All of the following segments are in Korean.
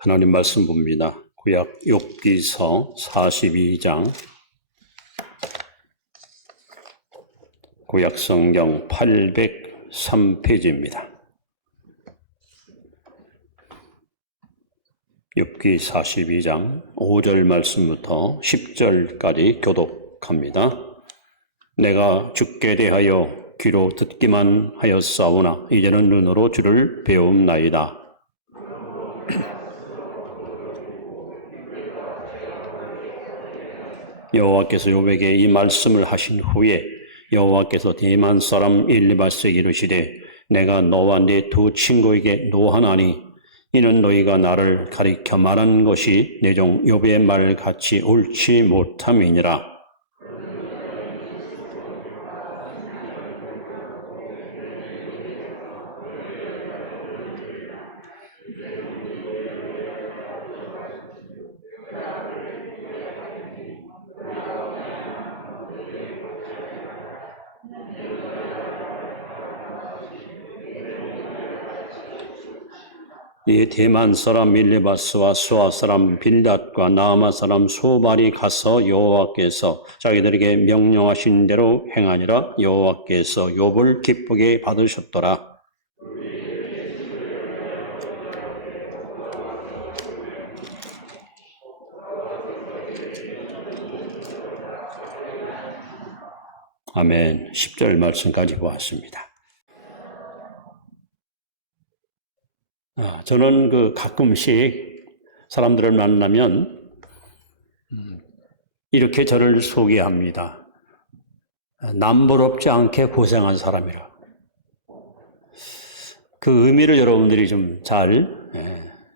하나님 말씀 봅니다. 구약 욥기서 42장, 구약 성경 803페이지입니다. 욥기 42장 5절 말씀부터 10절까지 교독합니다. 내가 주께 대하여 귀로 듣기만 하였사오나 이제는 눈으로 주를 배움나이다. 여호와께서 욥에게 이 말씀을 하신 후에 여호와께서 대만 사람 엘리바스에게 이르시되 내가 너와 네 두 친구에게 노하나니 이는 너희가 나를 가리켜 말한 것이 내 종 욥의 말같이 옳지 못함이니라. 이 대만 사람 엘리바스와 수아 사람 빌닷과 나아마 사람 소발이 가서 여호와께서 자기들에게 명령하신 대로 행하니라. 여호와께서 욥을 기쁘게 받으셨더라. 아멘. 10절 말씀까지 보았습니다. 저는 가끔씩 사람들을 만나면 이렇게 저를 소개합니다. 남부럽지 않게 고생한 사람이라. 그 의미를 여러분들이 좀 잘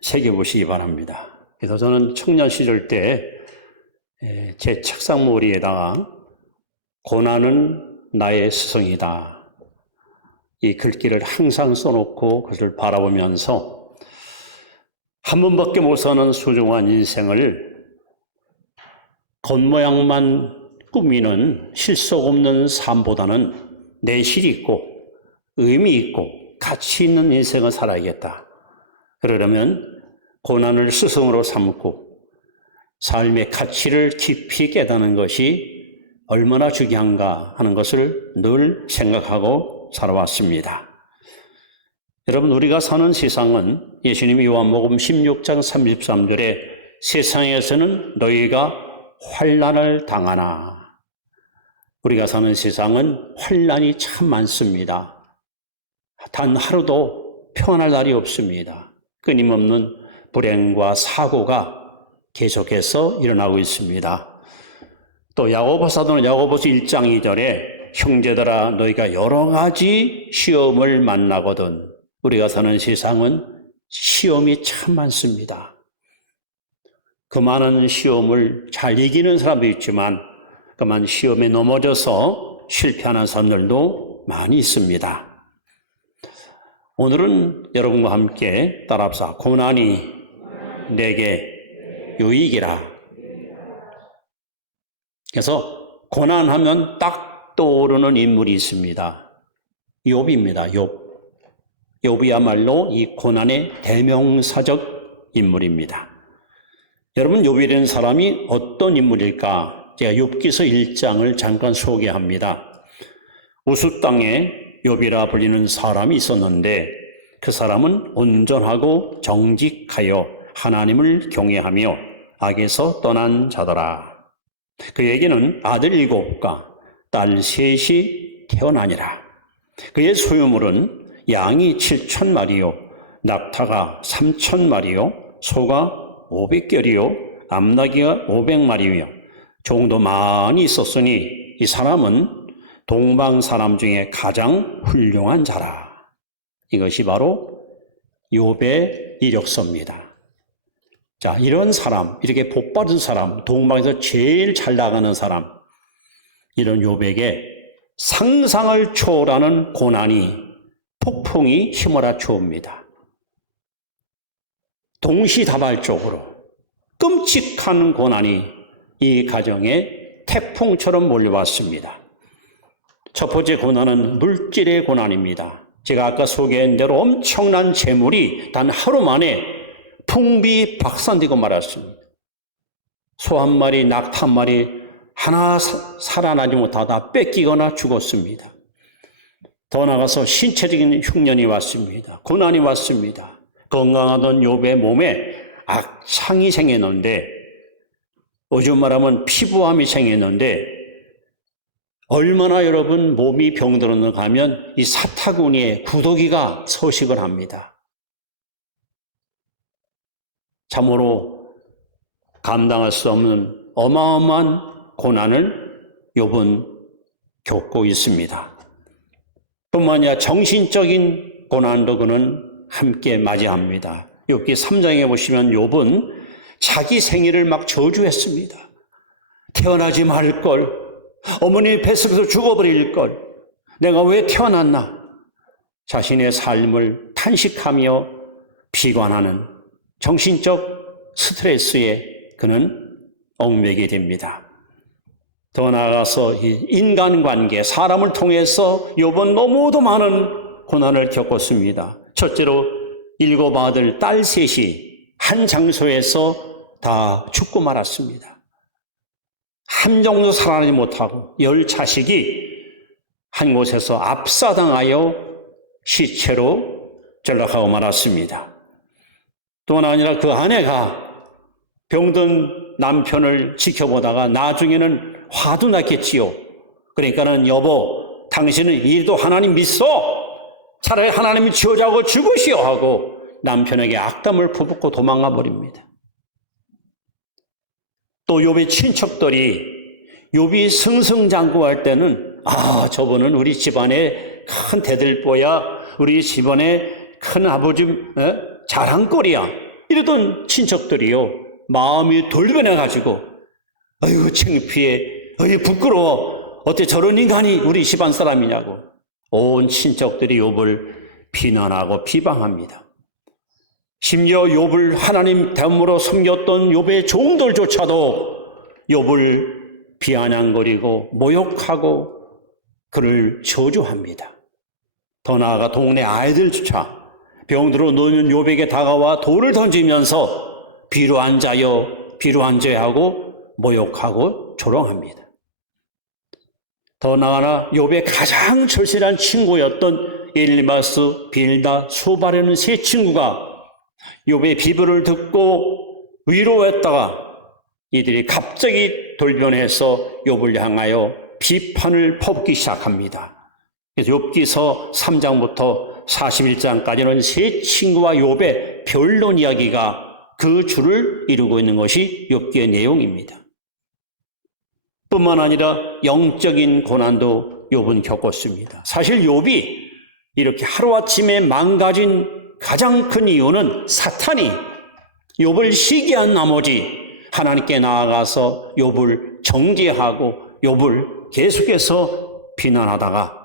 새겨보시기 바랍니다. 그래서 저는 청년 시절 때 제 책상 머리에다가 고난은 나의 스승이다. 이 글귀를 항상 써놓고 그것을 바라보면서 한 번밖에 못 사는 소중한 인생을 겉모양만 꾸미는 실속 없는 삶보다는 내실 있고 의미 있고 가치 있는 인생을 살아야겠다. 그러려면 고난을 스승으로 삼고 삶의 가치를 깊이 깨닫는 것이 얼마나 중요한가 하는 것을 늘 생각하고 살아왔습니다. 여러분, 우리가 사는 세상은 예수님이 요한복음 16장 33절에 세상에서는 너희가 환난을 당하나, 우리가 사는 세상은 환난이 참 많습니다. 단 하루도 평안할 날이 없습니다. 끊임없는 불행과 사고가 계속해서 일어나고 있습니다. 또 야고보 사도는 야고보서 1장 2절에 형제들아 너희가 여러 가지 시험을 만나거든. 우리가 사는 세상은 시험이 참 많습니다. 그 많은 시험을 잘 이기는 사람도 있지만 그만 시험에 넘어져서 실패하는 사람들도 많이 있습니다. 오늘은 여러분과 함께 따라합시다. 고난이 내게 유익이라. 그래서 고난하면 딱 떠오르는 인물이 있습니다. 욥입니다. 욥. 욥이야말로 이 고난의 대명사적 인물입니다. 여러분, 욥이라는 사람이 어떤 인물일까? 제가 욥기서 1장을 잠깐 소개합니다. 우스 땅에 욥이라 불리는 사람이 있었는데 그 사람은 온전하고 정직하여 하나님을 경외하며 악에서 떠난 자더라. 그에게는 아들 7과 딸 3이 태어나니라. 그의 소유물은 양이 7,000마리요, 낙타가 3,000마리요, 소가 500결이요, 암나귀가 500마리요, 종도 많이 있었으니 이 사람은 동방 사람 중에 가장 훌륭한 자라. 이것이 바로 욥의 이력서입니다. 자, 이런 사람, 이렇게 복받은 사람, 동방에서 제일 잘 나가는 사람, 이런 욥에게 상상을 초월하는 고난이, 폭풍이 휘몰아쳐 옵니다. 동시다발적으로 끔찍한 고난이 이 가정에 태풍처럼 몰려왔습니다. 첫 번째 고난은 물질의 고난입니다. 제가 아까 소개한 대로 엄청난 재물이 단 하루 만에 풍비박산되고 말았습니다. 소 한 마리, 낙타 한 마리 하나 살아나지 못하다 뺏기거나 죽었습니다. 더 나아가서 신체적인 흉년이 왔습니다. 고난이 왔습니다. 건강하던 욥의 몸에 악창이 생겼는데, 요즘 말하면 피부암이 생겼는데, 얼마나 여러분 몸이 병들었는가 하면 이 사타구니에 구더기가 서식을 합니다. 참으로 감당할 수 없는 어마어마한 고난을 욥은 겪고 있습니다. 뿐만 아니라 정신적인 고난도 그는 함께 맞이합니다. 욥기 3장에 보시면 욥은 자기 생일을 막 저주했습니다. 태어나지 말 걸, 어머니 뱃속에서 죽어버릴 걸, 내가 왜 태어났나? 자신의 삶을 탄식하며 비관하는 정신적 스트레스에 그는 얽매게 됩니다. 더 나아가서 인간관계, 사람을 통해서 욥은 너무도 많은 고난을 겪었습니다. 첫째로 7 아들, 딸 셋이 한 장소에서 다 죽고 말았습니다. 한 정도 살아나지 못하고 10 자식이 한 곳에서 압사당하여 시체로 전락하고 말았습니다. 또한 아니라 그 아내가 병든 남편을 지켜보다가 나중에는 화도 났겠지요. 그러니까는 여보, 당신은 이리도 하나님 믿소? 차라리 하나님이 지어자고 죽으시오 하고 남편에게 악담을 퍼붓고 도망가 버립니다. 또 욥의 친척들이 욥이 승승장구할 때는 저분은 우리 집안의 큰 대들보야, 우리 집안의 큰 아버지 자랑거리야, 이러던 친척들이요 마음이 돌변해가지고 아이고 창피해, 아이고 부끄러워, 어때 저런 인간이 우리 집안 사람이냐고 온 친척들이 욥을 비난하고 비방합니다. 심지어 욥을 하나님 됨으로 섬겼던 욥의 종들조차도 욥을 비아냥거리고 모욕하고 그를 저주합니다. 더 나아가 동네 아이들조차 병들어 누는 욥에게 다가와 돌을 던지면서 비로 앉아요, 비로 앉아야 하고 모욕하고 조롱합니다. 더 나아가 욥의 가장 절실한 친구였던 엘리마스, 빌다, 소바라는 세 친구가 욥의 비밀을 듣고 위로했다가 이들이 갑자기 돌변해서 욥을 향하여 비판을 퍼붓기 시작합니다. 그래서 욥기서 3장부터 41장까지는 세 친구와 욥의 변론 이야기가 그 줄을 이루고 있는 것이 욥기의 내용입니다. 뿐만 아니라 영적인 고난도 욥은 겪었습니다. 사실 욥이 이렇게 하루아침에 망가진 가장 큰 이유는 사탄이 욥을 시기한 나머지 하나님께 나아가서 욥을 정죄하고 욥을 계속해서 비난하다가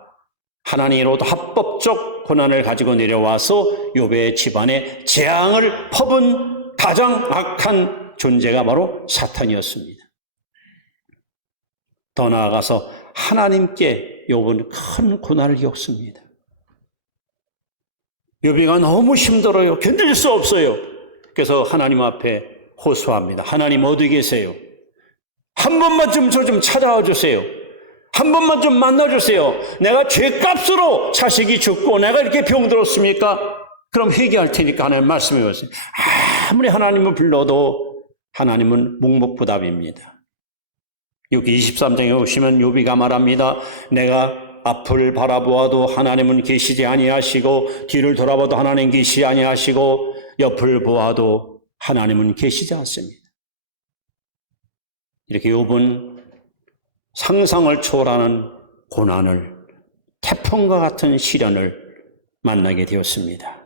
하나님으로부터 합법적 고난을 가지고 내려와서 욥의 집안에 재앙을 퍼분 가장 악한 존재가 바로 사탄이었습니다. 더 나아가서 하나님께 욥은 큰 고난을 겪습니다. 욥이가 너무 힘들어요. 견딜 수 없어요. 그래서 하나님 앞에 호소합니다. 하나님 어디 계세요? 한 번만 좀 저 좀 찾아와 주세요. 한 번만 좀 만나주세요. 내가 죄값으로 자식이 죽고 내가 이렇게 병들었습니까? 그럼 회개할 테니까 하나님 말씀해 보세요. 아무리 하나님을 불러도 하나님은 묵묵부답입니다. 여기 23장에 오시면 욥이가 말합니다. 내가 앞을 바라보아도 하나님은 계시지 아니하시고 뒤를 돌아봐도 하나님 계시지 아니하시고 옆을 보아도 하나님은 계시지 않습니다. 이렇게 욥은 상상을 초월하는 고난을, 태풍과 같은 시련을 만나게 되었습니다.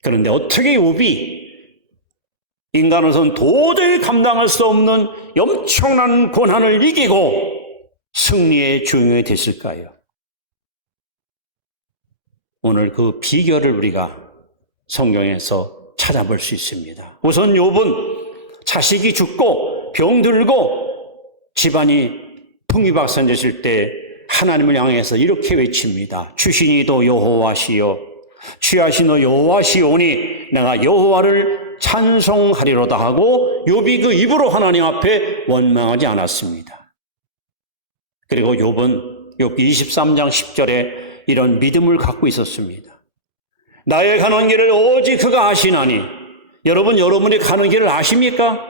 그런데 어떻게 욥이 인간으로서는 도저히 감당할 수 없는 엄청난 고난을 이기고 승리의 주인공이 됐을까요? 오늘 그 비결을 우리가 성경에서 찾아볼 수 있습니다. 우선 욥은 자식이 죽고 병들고 집안이 풍비박산됐을 때 하나님을 향해서 이렇게 외칩니다. 주신이도 여호와시요 취하시노 여호와시오니 내가 여호와를 찬송하리로다 하고 욥이 그 입으로 하나님 앞에 원망하지 않았습니다. 그리고 욥은 욥기 23장 10절에 이런 믿음을 갖고 있었습니다. 나의 가는 길을 오직 그가 아시나니. 여러분이 가는 길을 아십니까?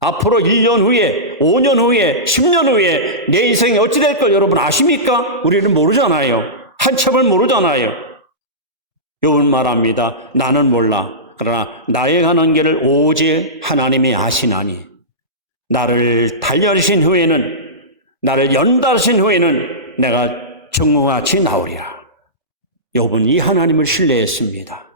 앞으로 1년 후에, 5년 후에, 10년 후에 내 인생이 어찌 될 걸 여러분 아십니까? 우리는 모르잖아요. 한참을 모르잖아요. 욥은 말합니다. 나는 몰라. 그러나 나의 가는 길을 오직 하나님이 아시나니. 나를 달려하신 후에는, 나를 연달으신 후에는 내가 정오같이 나오리라. 욥은 이 하나님을 신뢰했습니다.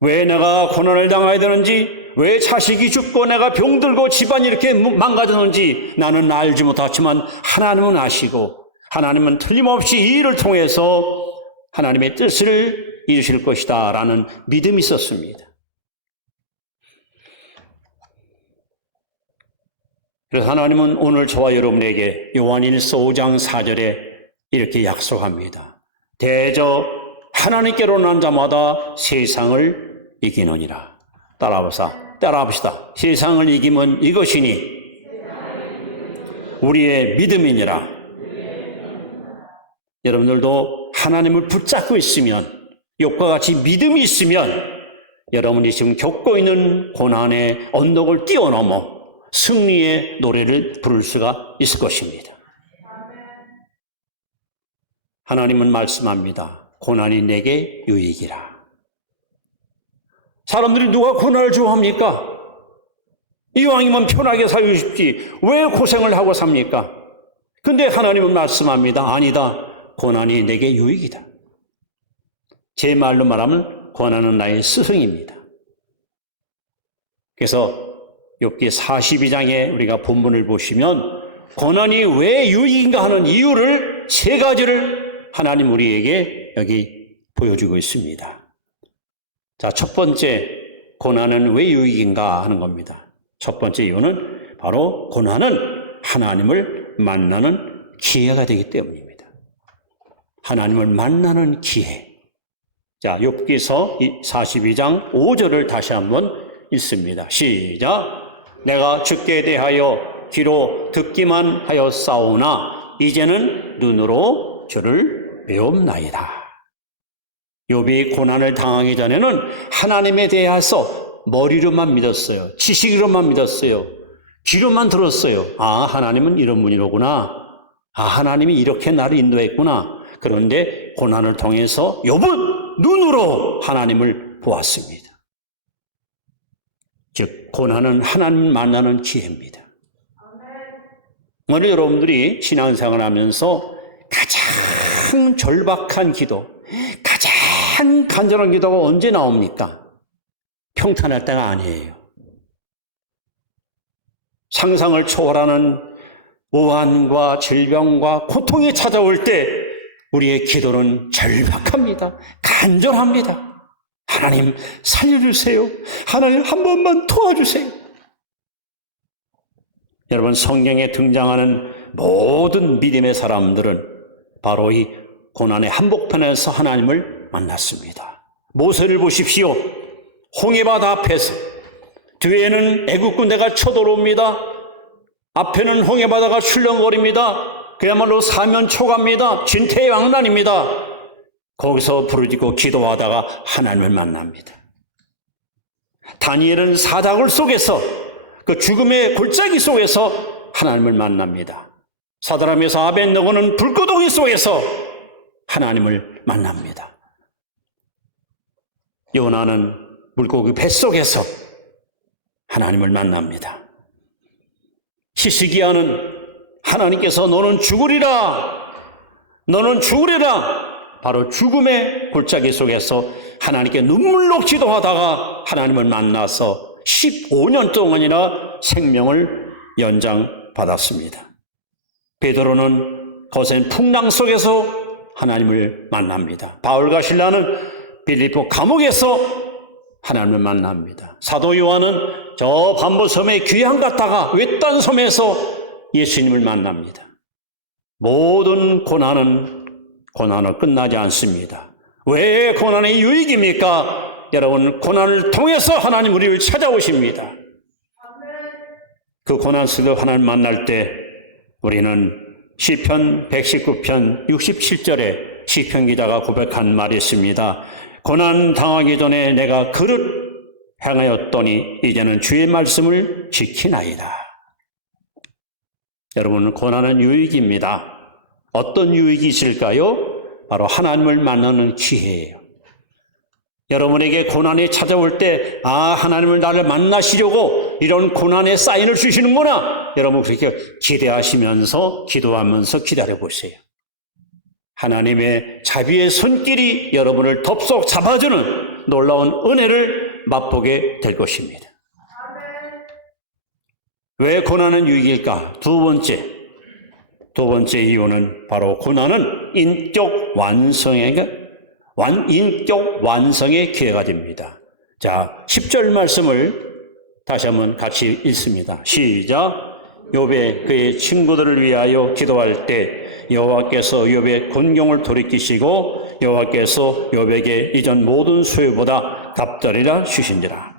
왜 내가 고난을 당해야 되는지, 왜 자식이 죽고 내가 병들고 집안이 이렇게 망가졌는지 나는 알지 못하지만 하나님은 아시고 하나님은 틀림없이 이 일을 통해서 하나님의 뜻을 이루실 것이다 라는 믿음이 있었습니다. 그래서 하나님은 오늘 저와 여러분에게 요한일서 5장 4절에 이렇게 약속합니다. 대저 하나님께로 난 자마다 세상을 이기느니라. 따라합시다. 세상을 이기면 이것이니 우리의 믿음이니라. 여러분들도 하나님을 붙잡고 있으면, 욥과 같이 믿음이 있으면 여러분이 지금 겪고 있는 고난의 언덕을 뛰어넘어 승리의 노래를 부를 수가 있을 것입니다. 하나님은 말씀합니다. 고난이 내게 유익이라. 사람들이 누가 고난을 좋아합니까? 이왕이면 편하게 살고 싶지 왜 고생을 하고 삽니까? 근데 하나님은 말씀합니다. 아니다. 고난이 내게 유익이다. 제 말로 말하면 고난은 나의 스승입니다. 그래서 욥기 42장에 우리가 본문을 보시면 고난이 왜 유익인가 하는 이유를 세 가지를 하나님 우리에게 여기 보여주고 있습니다. 자, 첫 번째, 고난은 왜 유익인가 하는 겁니다. 첫 번째 이유는 바로 고난은 하나님을 만나는 기회가 되기 때문입니다. 하나님을 만나는 기회. 자, 욥기서 42장 5절을 다시 한번 읽습니다. 시작. 내가 주께 대하여 귀로 듣기만 하였사오나 이제는 눈으로 주를 배움나이다. 욥이 고난을 당하기 전에는 하나님에 대해서 머리로만 믿었어요. 지식으로만 믿었어요. 귀로만 들었어요. 아, 하나님은 이런 분이로구나. 아, 하나님이 이렇게 나를 인도했구나. 그런데 고난을 통해서 욥은 눈으로 하나님을 보았습니다. 즉, 고난은 하나님 만나는 기회입니다. 오늘 여러분들이 신앙생활 하면서 가장 절박한 기도, 가장 간절한 기도가 언제 나옵니까? 평탄할 때가 아니에요. 상상을 초월하는 오한과 질병과 고통이 찾아올 때 우리의 기도는 절박합니다. 간절합니다. 하나님 살려주세요. 하나님 한 번만 도와주세요. 여러분, 성경에 등장하는 모든 믿음의 사람들은 바로 이 고난의 한복판에서 하나님을 만났습니다. 모세를 보십시오. 홍해바다 앞에서 뒤에는 애국 군대가 쳐들어옵니다. 앞에는 홍해바다가 출렁거립니다. 그야말로 사면초가입니다. 진퇴양난입니다. 거기서 부르짖고 기도하다가 하나님을 만납니다. 다니엘은 사다굴 속에서 그 죽음의 골짜기 속에서 하나님을 만납니다. 사드락 메삭 아벳느고는 불구덩이 속에서 하나님을 만납니다. 요나는 물고기 뱃속에서 하나님을 만납니다. 히스기야는 하나님께서 너는 죽으리라, 너는 죽으리라, 바로 죽음의 골짜기 속에서 하나님께 눈물로 기도하다가 하나님을 만나서 15년 동안이나 생명을 연장받았습니다. 베드로는 거센 풍랑 속에서 하나님을 만납니다. 바울과 실라는 빌립보 감옥에서 하나님을 만납니다. 사도 요한은 저 반보섬에 귀향 갔다가 외딴 섬에서 예수님을 만납니다. 모든 고난은 끝나지 않습니다. 왜 고난의 유익입니까? 여러분 고난을 통해서 하나님 우리를 찾아오십니다. 그 고난 속에서 하나님 만날 때 우리는 시편 119편 67절에 시편 기자가 고백한 말이 있습니다. 고난 당하기 전에 내가 그릇 행하였더니 이제는 주의 말씀을 지키나이다. 여러분 고난은 유익입니다. 어떤 유익이 있을까요? 바로 하나님을 만나는 기회예요. 여러분에게 고난이 찾아올 때 하나님을 나를 만나시려고 이런 고난의 사인을 주시는구나. 여러분 그렇게 기대하시면서 기도하면서 기다려보세요. 하나님의 자비의 손길이 여러분을 덥석 잡아주는 놀라운 은혜를 맛보게 될 것입니다. 왜 고난은 유익일까? 두 번째 이유는 바로 고난은 인격 완성의 기회가 됩니다. 자, 10절 말씀을 다시 한번 같이 읽습니다. 시작. 욥이 그의 친구들을 위하여 기도할 때 여호와께서 욥의 곤경을 돌이키시고 여호와께서 욥에게 이전 모든 소유보다 갑절이라 주신지라.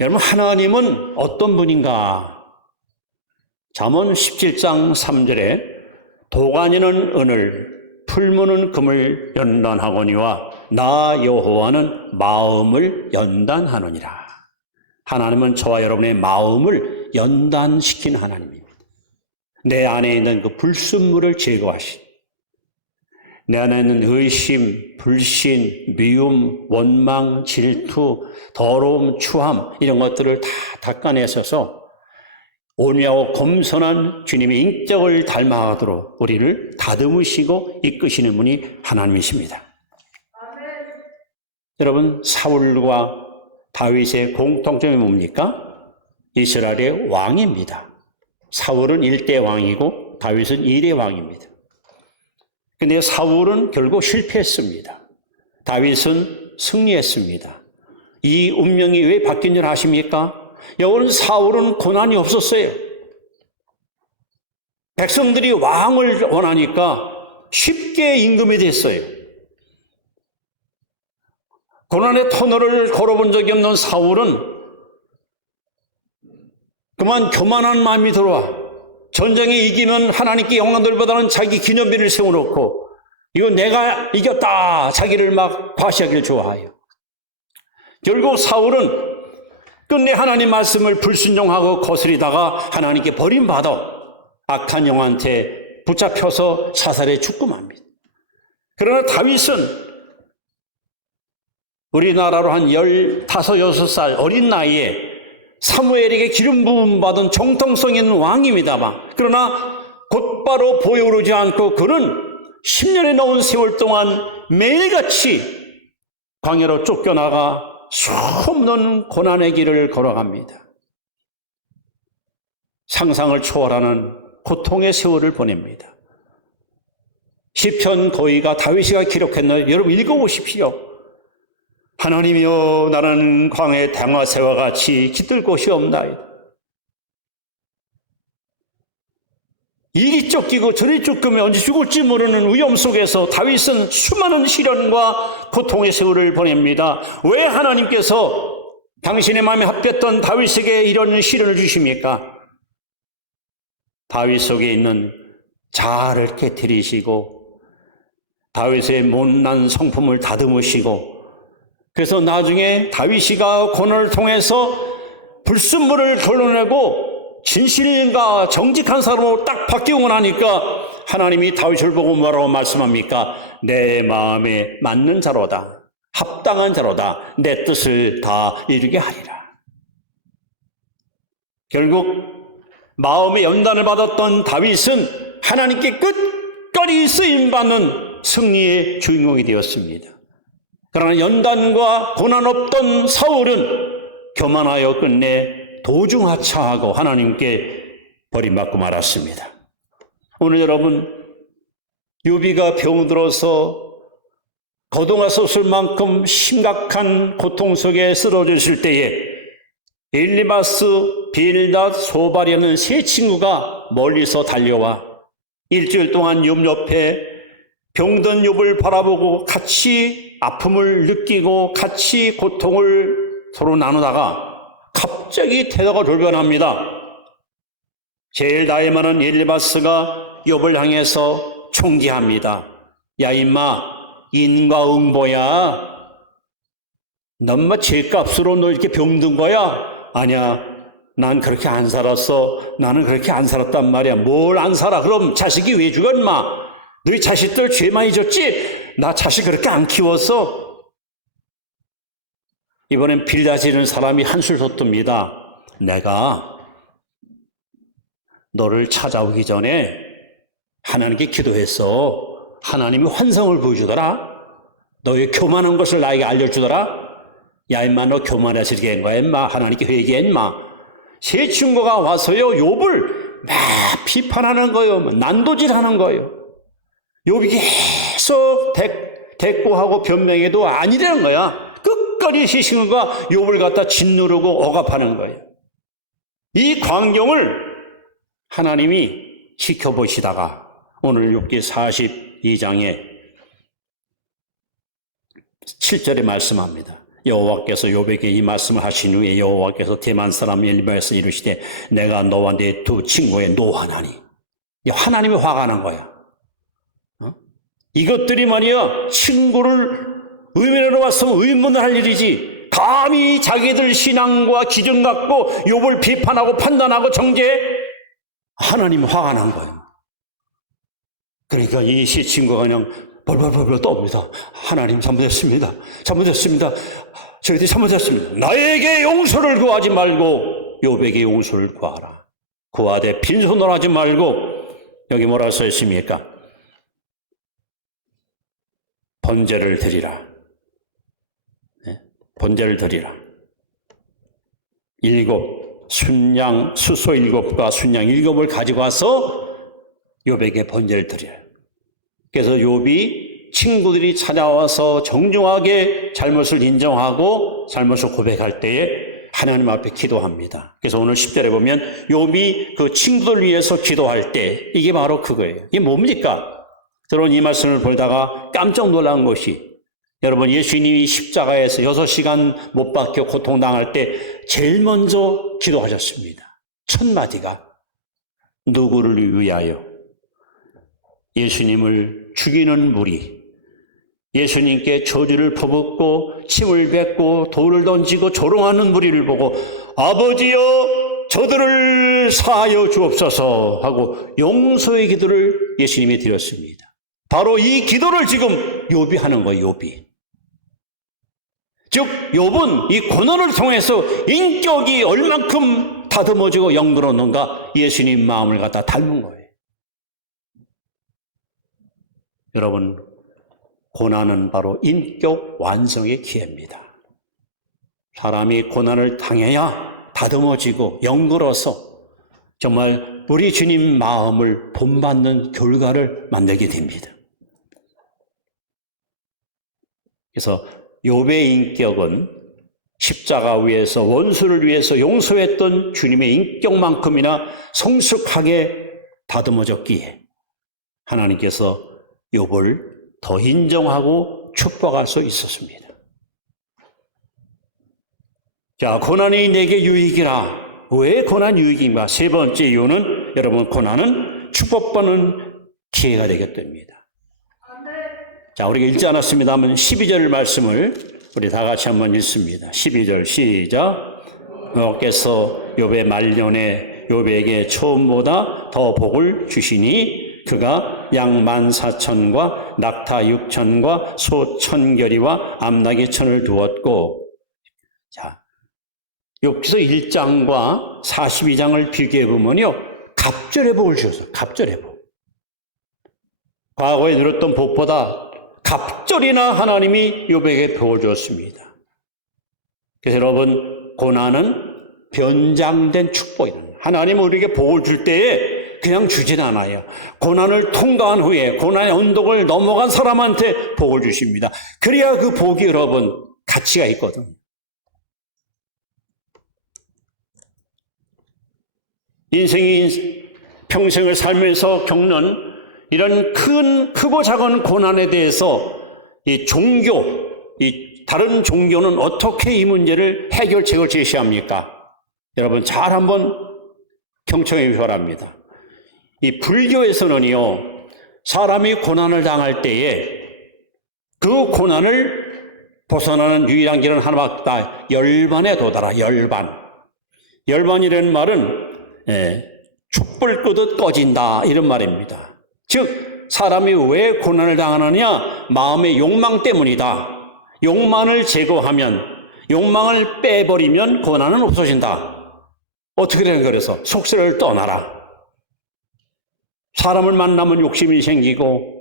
여러분 하나님은 어떤 분인가? 잠언 17장 3절에 도가니는 은을 풀무는 금을 연단하거니와 나 여호와는 마음을 연단하느니라. 하나님은 저와 여러분의 마음을 연단시킨 하나님입니다. 내 안에 있는 그 불순물을 제거하신, 내 안에 있는 의심, 불신, 미움, 원망, 질투, 더러움, 추함 이런 것들을 다 닦아내셔서 온유하고 겸손한 주님의 인격을 닮아가도록 우리를 다듬으시고 이끄시는 분이 하나님이십니다. 아멘. 여러분 사울과 다윗의 공통점이 뭡니까? 이스라엘의 왕입니다. 사울은 1대 왕이고 다윗은 2대 왕입니다. 그런데 사울은 결국 실패했습니다. 다윗은 승리했습니다. 이 운명이 왜 바뀐 줄 아십니까? 여러분 사울은 고난이 없었어요. 백성들이 왕을 원하니까 쉽게 임금이 됐어요. 고난의 터널을 걸어본 적이 없는 사울은 그만 교만한 마음이 들어와 전쟁에 이기면 하나님께 영광 돌보다는 자기 기념비를 세워놓고 이거 내가 이겼다 자기를 막 과시하기를 좋아해요. 결국 사울은 끝내 하나님 말씀을 불순종하고 거스리다가 하나님께 버림받아 악한 영한테 붙잡혀서 사살에 죽고 맙니다. 그러나 다윗은 우리나라로 한 15, 6살 어린 나이에 사무엘에게 기름 부음 받은 정통성 있는 왕입니다만 그러나 곧바로 보여오르지 않고 그는 10년에 넘은 세월 동안 매일같이 광야로 쫓겨나가 수없는 고난의 길을 걸어갑니다. 상상을 초월하는 고통의 세월을 보냅니다. 시편 거의가 다윗이가 기록했나요? 여러분 읽어보십시오. 하나님이여 나는 광야의 당화새와 같이 깃들 곳이 없나이다. 이리 쫓기고 저리 쫓기며 언제 죽을지 모르는 위험 속에서 다윗은 수많은 시련과 고통의 세월을 보냅니다. 왜 하나님께서 당신의 마음에 합했던 다윗에게 이런 시련을 주십니까? 다윗 속에 있는 자아를 깨트리시고 다윗의 못난 성품을 다듬으시고 그래서 나중에 다윗이가 고난을 통해서 불순물을 걸러내고 진실과 정직한 사람으로 딱 바뀌고 나니까 하나님이 다윗을 보고 뭐라고 말씀합니까? 내 마음에 맞는 자로다. 합당한 자로다. 내 뜻을 다 이루게 하리라. 결국 마음의 연단을 받았던 다윗은 하나님께 끝까지 쓰임받는 승리의 주인공이 되었습니다. 그러나 연단과 고난 없던 사울은 교만하여 끝내 도중하차하고 하나님께 버림받고 말았습니다. 오늘 여러분 욥이가 병들어서 거동할 수 없을 만큼 심각한 고통 속에 쓰러졌을 때에 엘리바스, 빌닷, 소발이라는 세 친구가 멀리서 달려와 일주일 동안 욥 옆에 병든 욥을 바라보고 같이 아픔을 느끼고 같이 고통을 서로 나누다가 갑자기 태도가 돌변합니다. 제일 나이 많은 엘리바스가 욥을 향해서 총지합니다. 야 임마, 인과 응보야. 넌 뭐 죄값으로 너 이렇게 병든 거야? 아니야, 난 그렇게 안 살았어. 나는 그렇게 안 살았단 말이야. 뭘 안 살아? 그럼 자식이 왜 죽어 임마? 너희 자식들 죄 많이 졌지? 나 자식 그렇게 안 키웠어. 이번엔 빌다시는 사람이 한술 돋듭니다. 내가 너를 찾아오기 전에 하나님께 기도했어. 하나님이 환상을 보여주더라. 너의 교만한 것을 나에게 알려주더라. 야 임마, 너 교만해지게 한 거야 임마. 하나님께 회개해 임마. 세 친구가 와서요 욥을 막 비판하는 거예요. 난도질하는 거예요. 욥이 계속 대꾸하고 변명해도 아니라는 거야. 끝까지 세 친구가 욥을 갖다 짓누르고 억압하는 거예요. 이 광경을 하나님이 지켜보시다가 오늘 욥기 42장에 7절에 말씀합니다. 여호와께서 욥에게 이 말씀을 하신 후에 여호와께서 대만 사람 엘리바에서 이르시되 내가 너와 네 두 친구의 노하나니. 하나님이 화가 난 거야. 이것들이 말이야 친구를 의문으로 왔으면 의문을 할 일이지. 감히 자기들 신앙과 기준 갖고 욥을 비판하고 판단하고 정죄해. 하나님이 화가 난 거예요. 그러니까 이 세 친구가 그냥 벌벌벌벌 떠옵니다. 하나님 잘못했습니다. 잘못했습니다. 저희들이 잘못했습니다. 나에게 용서를 구하지 말고 욥에게 용서를 구하라. 구하되 빈손으로 하지 말고. 여기 뭐라 써 있습니까? 번제를 드리라. 네? 번제를 드리라. 7 순양 수소 7과 순양 7을 가지고 와서 욥에게 번제를 드려요. 그래서 욥이 친구들이 찾아와서 정중하게 잘못을 인정하고 잘못을 고백할 때에 하나님 앞에 기도합니다. 그래서 오늘 10절에 보면 욥이 그 친구들 위해서 기도할 때 이게 바로 그거예요. 이게 뭡니까? 저는 이 말씀을 보다가 깜짝 놀란 것이, 여러분 예수님이 십자가에서 6시간 못 박혀 고통당할 때 제일 먼저 기도하셨습니다. 첫 마디가 누구를 위하여? 예수님을 죽이는 무리, 예수님께 저주를 퍼붓고 침을 뱉고 돌을 던지고 조롱하는 무리를 보고 아버지여 저들을 사하여 주옵소서 하고 용서의 기도를 예수님이 드렸습니다. 바로 이 기도를 지금 욥이 하는 거예요. 욥이. 즉 욥은 이 고난을 통해서 인격이 얼만큼 다듬어지고 영들었는가 예수님 마음을 갖다 닮은 거예요. 여러분, 고난은 바로 인격 완성의 기회입니다. 사람이 고난을 당해야 다듬어지고 영들어서 정말 우리 주님 마음을 본받는 결과를 만들게 됩니다. 그래서 욥의 인격은 십자가 위에서 원수를 위해서 용서했던 주님의 인격만큼이나 성숙하게 다듬어졌기에 하나님께서 욥을 더 인정하고 축복할 수 있었습니다. 자, 고난이 내게 유익이라. 왜 고난 유익인가? 세 번째 이유는 여러분, 고난은 축복받는 기회가 되게 됩니다. 자, 우리가 읽지 않았습니다만 12절 말씀을 우리 다 같이 한번 읽습니다. 12절 시작. 여호와께서 욥의 말년에 욥에게 처음보다 더 복을 주시니 그가 양 14,000과 낙타 6,000과 소 1,000결이와 암나귀 1,000을 두었고. 자, 욥기서 1장과 42장을 비교해 보면요, 갑절의 복을 주셨어요. 갑절의 복. 과거에 누렸던 복보다 갑절이나 하나님이 욥에게 복을 주었습니다. 그래서 여러분, 고난은 변장된 축복입니다. 하나님은 우리에게 복을 줄 때에 그냥 주진 않아요. 고난을 통과한 후에 고난의 언덕을 넘어간 사람한테 복을 주십니다. 그래야 그 복이 여러분 가치가 있거든요. 인생이 평생을 살면서 겪는 이런 크고 작은 고난에 대해서 이 종교, 이 다른 종교는 어떻게 이 문제를 해결책을 제시합니까? 여러분 잘 한번 경청해 주시기 바랍니다. 이 불교에서는요, 사람이 고난을 당할 때에 그 고난을 벗어나는 유일한 길은 하나밖에 없다. 열반에 도달하. 열반이라는 말은 촛불 끄듯 꺼진다 이런 말입니다. 즉 사람이 왜 고난을 당하느냐? 마음의 욕망 때문이다. 욕망을 제거하면, 욕망을 빼버리면 고난은 없어진다. 어떻게 되는 거야? 그래서 속세를 떠나라. 사람을 만나면 욕심이 생기고,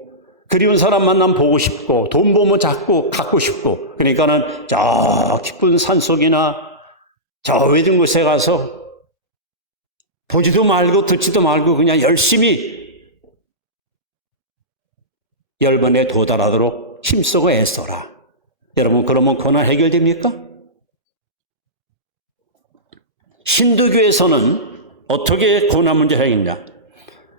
그리운 사람 만나면 보고 싶고, 돈 보면 자꾸 갖고 싶고, 그러니까는 저 깊은 산속이나 저 외진 곳에 가서 보지도 말고 듣지도 말고 그냥 열심히 열반에 도달하도록 힘쓰고 애써라. 여러분, 그러면 고난 해결됩니까? 힌두교에서는 어떻게 고난 문제를 해결했냐?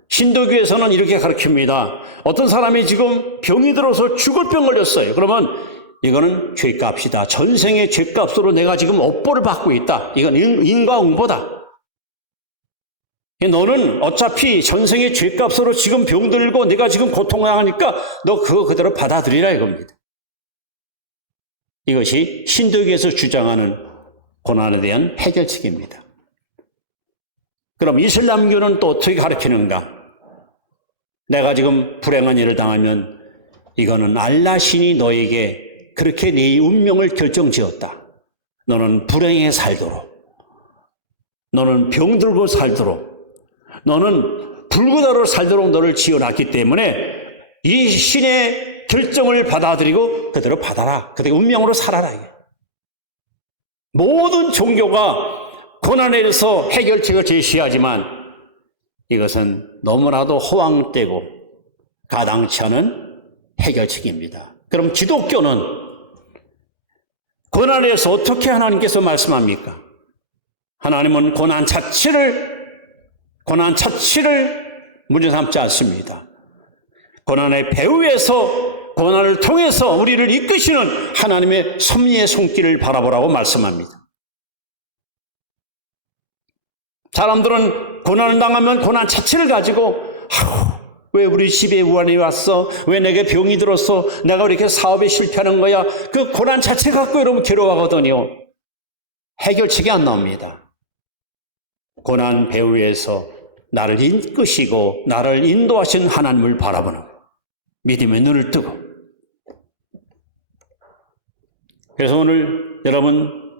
힌두교에서는 이렇게 가르칩니다. 어떤 사람이 지금 병이 들어서 죽을 병 걸렸어요. 그러면 이거는 죄값이다. 전생의 죄값으로 내가 지금 업보를 받고 있다. 이건 인과응보다. 너는 어차피 전생의 죄값으로 지금 병들고 내가 지금 고통당하니까 너 그거 그대로 받아들이라 이겁니다. 이것이 힌두교에서 주장하는 고난에 대한 해결책입니다. 그럼 이슬람교는 또 어떻게 가르치는가? 내가 지금 불행한 일을 당하면 이거는 알라 신이 너에게 그렇게 네 운명을 결정지었다. 너는 불행에 살도록, 너는 병들고 살도록, 너는 불구다로 살도록 너를 지어놨기 때문에 이 신의 결정을 받아들이고 그대로 받아라. 그대로 운명으로 살아라. 모든 종교가 고난에 대해서 해결책을 제시하지만 이것은 너무나도 허황되고 가당치 않은 해결책입니다. 그럼 기독교는 고난에 대해서 어떻게 하나님께서 말씀합니까? 하나님은 고난 자체를 문제 삼지 않습니다. 고난의 배후에서 고난을 통해서 우리를 이끄시는 하나님의 섭리의 손길을 바라보라고 말씀합니다. 사람들은 고난을 당하면 고난 자체를 가지고 왜 우리 집에 우환이 왔어? 왜 내게 병이 들었어? 내가 왜 이렇게 사업에 실패하는 거야? 그 고난 자체 갖고 여러분 괴로워하거든요. 해결책이 안 나옵니다. 고난 배후에서 나를 이끄시고 나를 인도하신 하나님을 바라보는 믿음의 눈을 뜨고. 그래서 오늘 여러분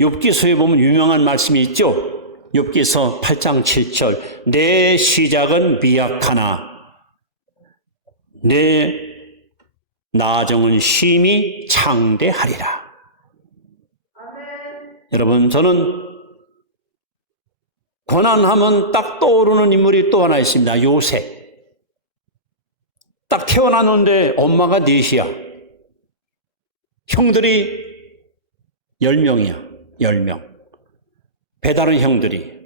욥기서에 보면 유명한 말씀이 있죠. 욥기서 8장 7절 내 시작은 미약하나 내 나정은 심히 창대하리라. 아멘. 여러분 저는 고난하면 딱 떠오르는 인물이 또 하나 있습니다. 요셉. 딱 태어났는데 엄마가 넷이야. 형들이 10명이야. 10명. 배다른 형들이.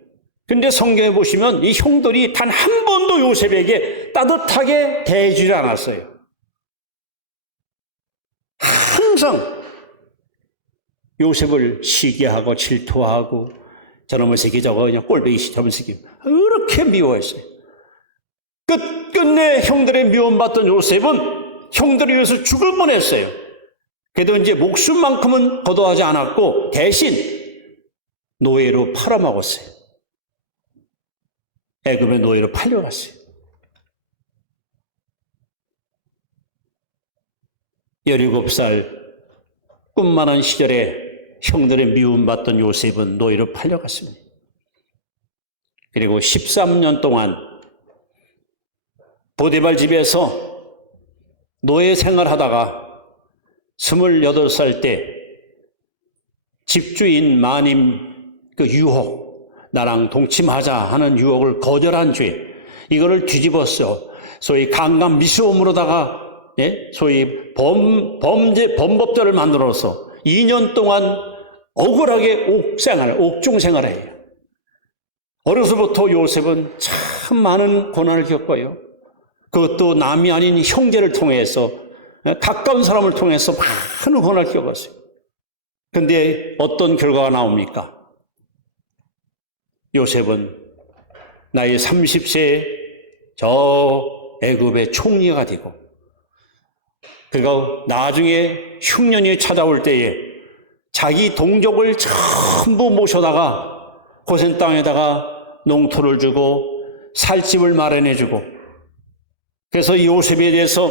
근데 성경에 보시면 이 형들이 단 한 번도 요셉에게 따뜻하게 대해주지 않았어요. 항상 요셉을 시기하고 질투하고 저놈의 새끼 저거 그냥 꼴배기 저놈의 새끼 그렇게 미워했어요. 끝끝내 형들의 미움받던 요셉은 형들에 의해서 죽을 뻔했어요. 그래도 이제 목숨만큼은 거둬하지 않았고 대신 노예로 팔아먹었어요. 애굽의 노예로 팔려갔어요. 17살 꿈 많은 시절에 형들의 미움받던 요셉은 노예로 팔려갔습니다. 그리고 13년 동안 보디발 집에서 노예 생활하다가 28살 때 집주인 마님 그 유혹, 나랑 동침하자 하는 유혹을 거절한 죄, 이거를 뒤집었어. 소위 강간 미수범으로다가 소위 범법자를 만들어서 2년 동안 억울하게 옥중 생활해요. 어려서부터 요셉은 참 많은 고난을 겪어요. 그것도 남이 아닌 형제를 통해서, 가까운 사람을 통해서 많은 고난을 겪었어요. 그런데 어떤 결과가 나옵니까? 요셉은 나이 30세에 저 애굽의 총리가 되고, 그리고 나중에 흉년이 찾아올 때에 자기 동족을 전부 모셔다가 고센 땅에다가 농토를 주고 살집을 마련해 주고, 그래서 요셉에 대해서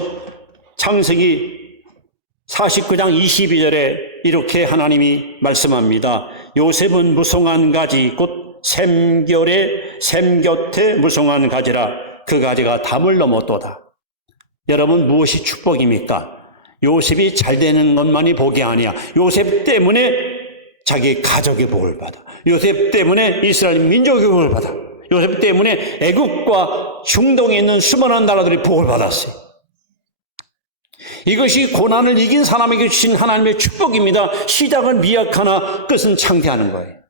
창세기 49장 22절에 이렇게 하나님이 말씀합니다. 요셉은 무성한 가지 곧 샘 곁에 무성한 가지라 그 가지가 담을 넘었도다. 여러분, 무엇이 축복입니까? 요셉이 잘 되는 것만이 복이 아니야. 요셉 때문에 자기 가족의 복을 받아. 요셉 때문에 이스라엘 민족의 복을 받아. 요셉 때문에 애국과 중동에 있는 수많은 나라들이 복을 받았어요. 이것이 고난을 이긴 사람에게 주신 하나님의 축복입니다. 시작은 미약하나 끝은 창대하는 거예요.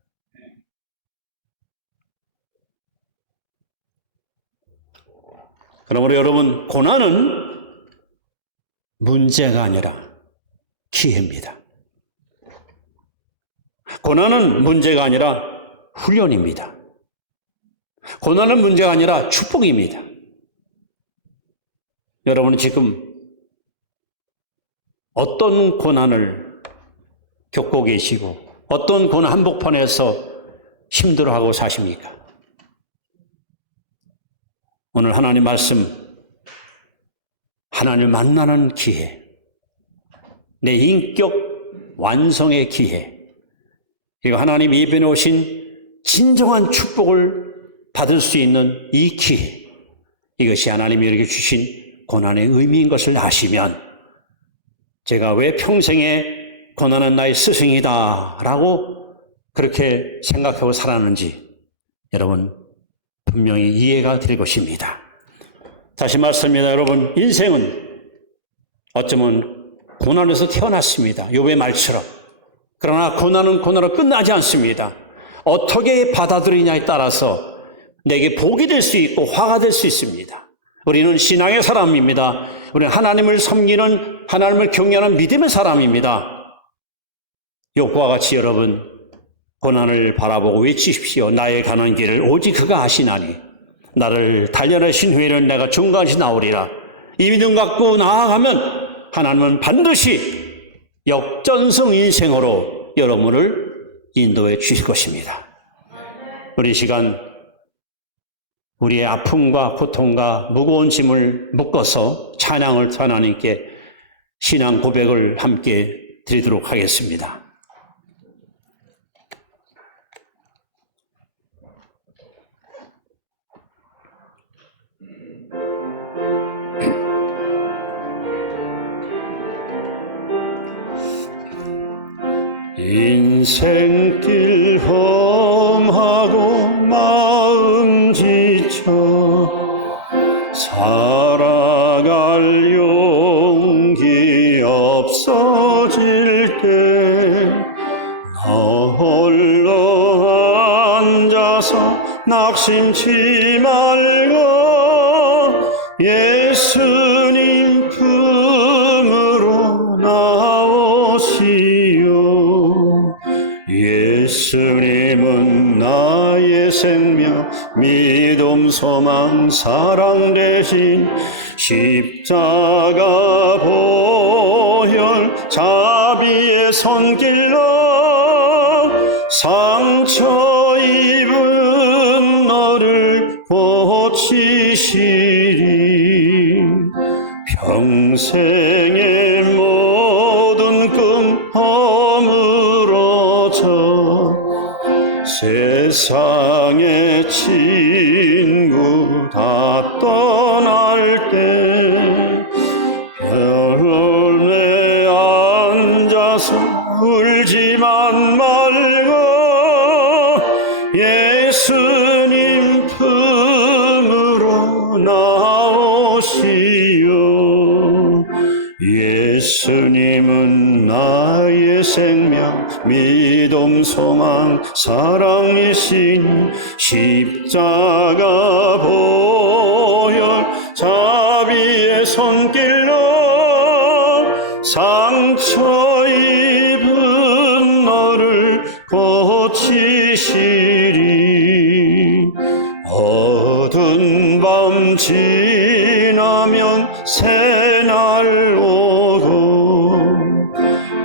그러므로 여러분, 고난은 문제가 아니라 기회입니다. 고난은 문제가 아니라 훈련입니다. 고난은 문제가 아니라 축복입니다. 여러분은 지금 어떤 고난을 겪고 계시고 어떤 고난 한복판에서 힘들어하고 사십니까? 오늘 하나님 말씀, 하나님을 만나는 기회, 내 인격 완성의 기회, 그리고 하나님 예배에 오신 진정한 축복을 받을 수 있는 이 기회, 이것이 하나님이 이렇게 주신 고난의 의미인 것을 아시면 제가 왜 평생에 고난은 나의 스승이다 라고 그렇게 생각하고 살았는지 여러분 분명히 이해가 될 것입니다. 다시 말씀입니다. 여러분, 인생은 어쩌면 고난에서 태어났습니다. 욥의 말처럼. 그러나 고난은 고난으로 끝나지 않습니다. 어떻게 받아들이냐에 따라서 내게 복이 될 수 있고 화가 될 수 있습니다. 우리는 신앙의 사람입니다. 우리는 하나님을 섬기는, 하나님을 경외하는 믿음의 사람입니다. 욥과 같이 여러분 고난을 바라보고 외치십시오. 나의 가는 길을 오직 그가 아시나니 나를 단련하신 후에는 내가 중간시 나오리라. 이 믿음 갖고 나아가면 하나님은 반드시 역전성 인생으로 여러분을 인도해 주실 것입니다. 우리 시간 우리의 아픔과 고통과 무거운 짐을 묶어서 찬양을 하나님께 신앙 고백을 함께 드리도록 하겠습니다. 인생길 험하고 마음 지쳐 살아갈 용기 없어질 때 너 홀로 앉아서 낙심치 말고 예수님 품으로 나오시오. 예수님은 나의 생명 믿음 소망 사랑 대신 십자가 보혈 자비의 손길로 상처 입은 너를 고치시리. 평생의 모든 꿈 허물어져 세상의 친구 다 떠날 때 별에 앉아서 울지만 말고 예수님 품으로 나오시오. 예수님은 나의 생명 믿음 소망 사랑이신 십자가 보혈 자비 손길로 상처 입은 너를 고치시리. 어두운 밤 지나면 새날 오고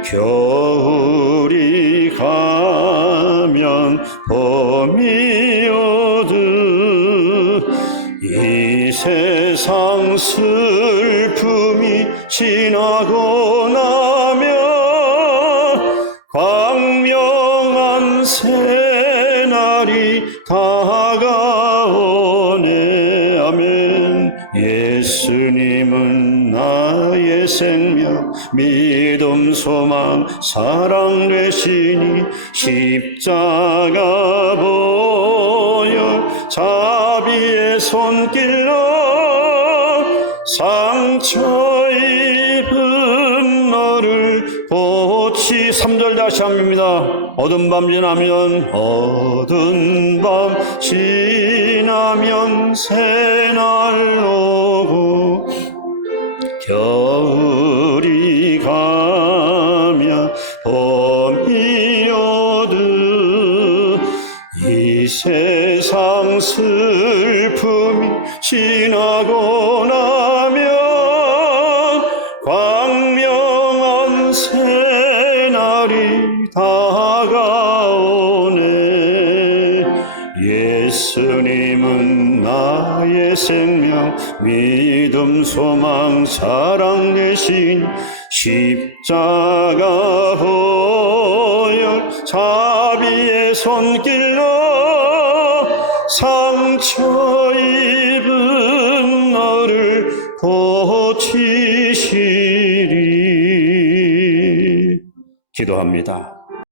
겨울이 가면 봄이 오듯 이 세상 슬픔이 지나고 나면 광명한 새날이 다가오네. 아멘. 예수님은 나의 생명, 믿음, 소망, 사랑 되시니 십자가 보혈 자비의 손길로 상처 입은 너를 고치. 3절 다시 합니다. 어두운 밤 지나면 새날 오고 겨울이 가면 봄이 오듯 이 세상 슬픔이 지나고 나면 광명한 새날이 다가오네. 예수님은 나의 생명, 믿음, 소망, 사랑 되신 십자가 보혈 자비의 손길로 상처 입은 너를 고치시리. 기도합니다.